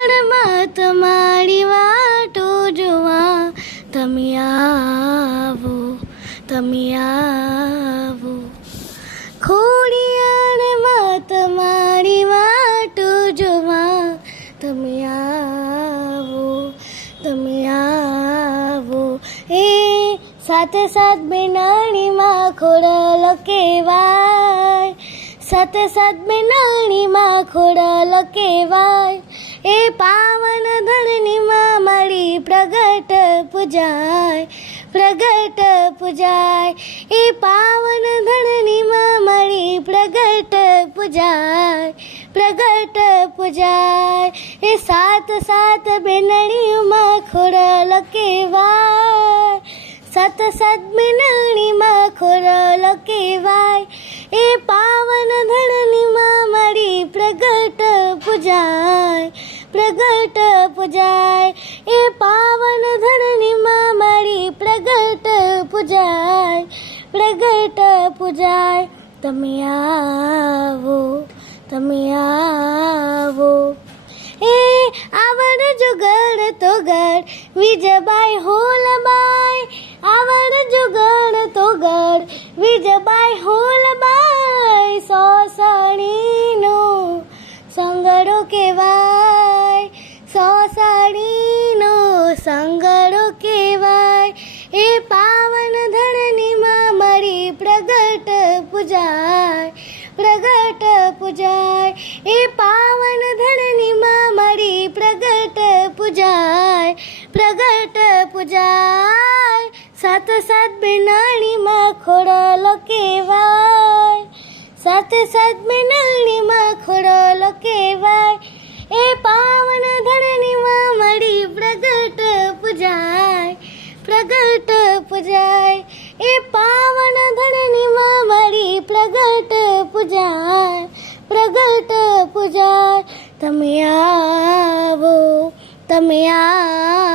માં તમારી વાટો જોવા તમે આવો, તમે આવો. ખોડિયારમાં તમારી વાટો જોવા તમે આવો, તમે આવો. એ સાથે સાત બેનાણીમાં ખોડલ કહેવાય, સાથે સાત બેનાણીમાં ખોડલ કહેવાય. એ પાવન ધરણીમાં મારી પ્રગટ પૂજાય, પ્રગટ પૂજાય. એ પાવન ધરણીમાં મારી પ્રગટ પૂજાય, પ્રગટ પૂજાય. એ સાત સાત બેનણીમાં ખોડલ કહેવાય, સાત સાત બેનણીમાં ખોડલ કહેવાય. એ પાવન ધરણીમાં મારી પ્રગટ પૂજાય, પ્રગટ પૂજાય. એ પાવન ધરણીમાં મારી પ્રગટ પૂજાય, પ્રગટ પૂજાય. તમે આવો, તમે આવો. એ આવડ જુગડ તો ગડ વિજબાઈ હોલબાઈ, આવડ જુગડ તો ગડ વિજબાઈ હોલબાઈ. સોસણીનો સંગડો કહેવાય, સોસણીનો સંગડો કહેવાય. એ પાવન ધરણીમાં મારી પ્રગટ પૂજાય, પ્રગટ પૂજાય. એ પાવન ધરણીમાં મારી પ્રગટ પૂજાય, પ્રગટ પૂજાય. સાત સાત બેનાણીમાં ખોડલ કહેવાય, સાત સાત બેનાણીમાં ખોડલ કહેવાય. એ પાવન ધરણીમાં મારી પ્રગટ પૂજાય, પ્રગટ પૂજાય. એ પાવન ધરણીમાં મારી પ્રગટ પૂજાય, પ્રગટ પૂજાય. તમે આવો, તમે આવો.